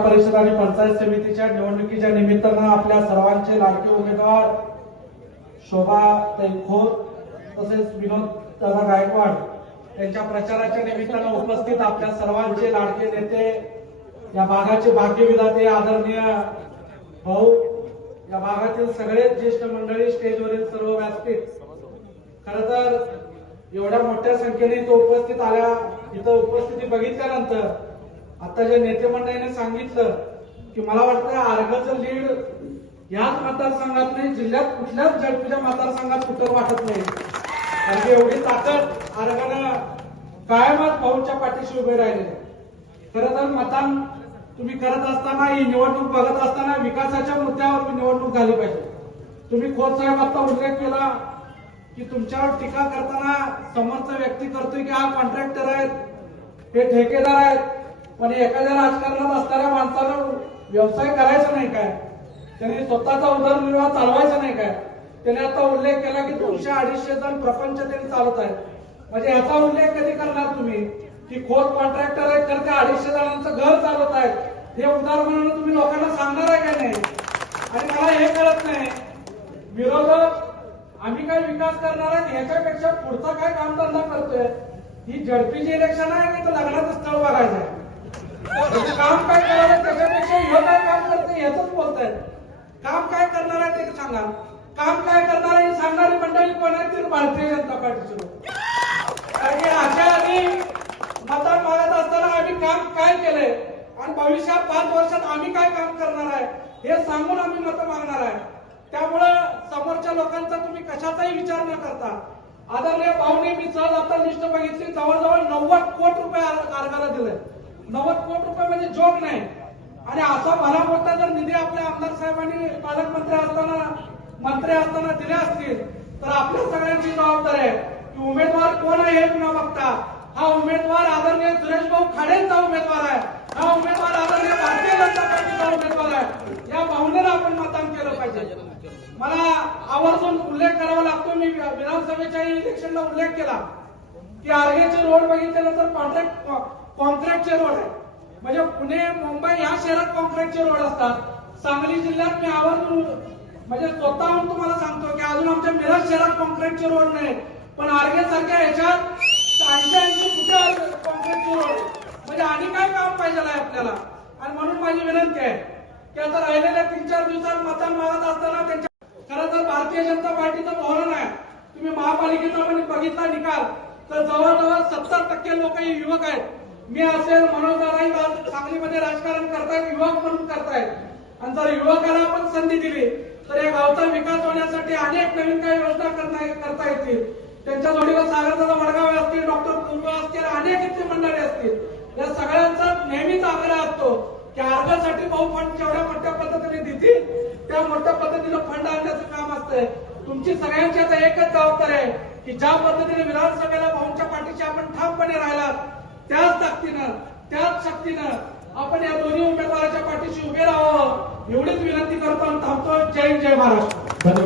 परिषद आणि पंचायत समितीच्या निवडणुकीच्या निमित्तानं आपल्या सर्वांचे लाडके उमेदवार शोभा तैखोर तसेच विनोद दादा गायकवाड त्यांच्या प्रचाराच्या निमित्तानं उपस्थित आपल्या सर्वांचे लाडके नेते या भागाचे भाग्यविधाते आदरणीय भाऊ या भागातील सगळेच ज्येष्ठ मंडळी स्टेजवरील सर्व व्यासपीठ. खर तर एवढ्या मोठ्या संख्येने इथं उपस्थित आल्या. इथं उपस्थिती बघितल्यानंतर आता ज्या नेते मंडळीने सांगितलं की मला वाटतं आर्गाचं लीड याच मतदारसंघात नाही जिल्ह्यात कुठल्याच जडपीच्या मतदारसंघात कुठं वाटत नाही. कारण एवढी ताकद आर्गानं कायमच भाऊच्या पाठीशी उभे राहिले. खरं तर मतदान तुम्ही करत असताना ही निवडणूक बघत असताना विकासाच्या मुद्द्यावर निवडणूक झाली पाहिजे. तुम्ही खोत साहेब आता उल्लेख केला की तुमच्यावर टीका करताना समोरचा व्यक्ती करतोय की हा कॉन्ट्रॅक्टर आहेत हे ठेकेदार आहेत पण एखाद्या राजकारणात असणाऱ्या माणसानं व्यवसाय करायचा नाही काय? त्यांनी स्वतःचा उदरनिर्वाह चालवायचा नाही काय? त्याने आता उल्लेख केला की दोनशे अडीचशे जण प्रपंच त्यांनी चालत आहेत. म्हणजे याचा उल्लेख कधी करणार तुम्ही? की खोत कॉन्ट्रॅक्टर आहेत तर त्या अडीचशे जणांचं घर चालवत आहेत. हे उदाहरण तुम्ही लोकांना सांगणार आहे का नाही? आणि मला हे कळत नाही. विरोधक आम्ही काय विकास करणार आहे ह्याच्यापेक्षा पुढचा काय कामधंदा करतोय? ही झडपीची इलेक्शन आहे की तर लग्नाचं स्थळ बघायचं आहे म्हणजे काम काय करायचं त्याच्यापेक्षा ह्यो काय काम करते ह्याच बोलतायत काम काय करणार आहे काम काय करणार आणि हे सांगणारी मंडळी कोण आहे? ती भारतीय जनता पार्टीची कारण की अशा आम्ही मतदान मागत असताना आम्ही काम काय केलंय? आणि भविष्यात पाच वर्षात आम्ही काय काम करणार आहे? हे सांगून आम्ही मतं मागणार आहे. त्यामुळं समोरच्या लोकांचा तुम्ही कशाचाही विचार न करता. आदरणीय भाऊने मी सहज आता लिस्ट बघितली. जवळजवळ नव्वद कोट रुपये आर- दिले नव्वद कोट रुपये म्हणजे जोग नाही. आणि असा भला मोठा जर निधी आपल्या आमदार साहेबांनी पालकमंत्री असताना मंत्री असताना दिले असतील तर आपल्या सगळ्यांची जबाबदारी आहे की उमेदवार कोण आहे हे पुन्हा बघता. हा उमेदवार आदरणीय सुरेश भाऊ खाडेंचा उमेदवार आहे. हा उमेदवार आदरणीय भारतीय जनता पार्टीचा उमेदवार आहे. या भावनेला आपण मतदान केलं पाहिजे. मला आवर्जून उल्लेख करावा लागतो. मी विधानसभेच्या इलेक्शनला उल्लेख केला. की आर्गेचे रोड बघितल्यानंतर कॉन्ट्रॅक्ट कॉन्क्रीटचे रोड आहे. म्हणजे पुणे मुंबई या शहरात कॉन्क्रीटचे रोड असतात. सांगली जिल्ह्यात मी आवर्जून म्हणजे स्वतःहून तुम्हाला सांगतो की अजून आमच्या मिरज शहरात कॉन्क्रीटचे रोड नाही पण आर्गे सारख्या ह्याच्यात ऐंशी कॉन्क्रीटचे रोड म्हणजे आणि काय काम पाहिजे आहे आपल्याला? आणि म्हणून माझी विनंती आहे की आता राहिलेल्या तीन चार दिवसात मतदान मागत असताना त्यांच्या खरं तर भारतीय जनता पार्टीचं धोरण आहे. तुम्ही महापालिकेचा पण बघितला निकाल. तर जवळजवळ सत्तर टक्के लोक हे युवक आहेत. मी असेल मनोज दादाही सांगलीमध्ये राजकारण करतायत युवक म्हणून करतायत. आणि जर युवकाला आपण संधी दिली तर या गावचा विकास होण्यासाठी अनेक नवीन काही योजना करता येतील. त्यांच्या जोडीवर सागरदादा वडगावे असतील डॉक्टर कुंभ असतील अनेक इथे मंडळी असतील. या सगळ्यांचा नेहमीच आग्रह असतो की अर्जासाठी भाऊ फंड जेवढ्या मोठ्या पद्धतीने देतील त्या मोठ्या पद्धतीनं फंड आणण्याचं काम असतंय. तुमची सगळ्यांची आता एकच जबाबदारी आहे की ज्या पद्धतीने विधानसभेला भाऊंच्या पाठीशी आपण ठामपणे राहिलात त्याच ताकदीनं त्याच शक्तीनं आपण या दोन्ही उमेदवाराच्या पाठीशी उभे राहावं. एवढीच विनंती करतो आणि थांबतो जय जय महाराष्ट्र.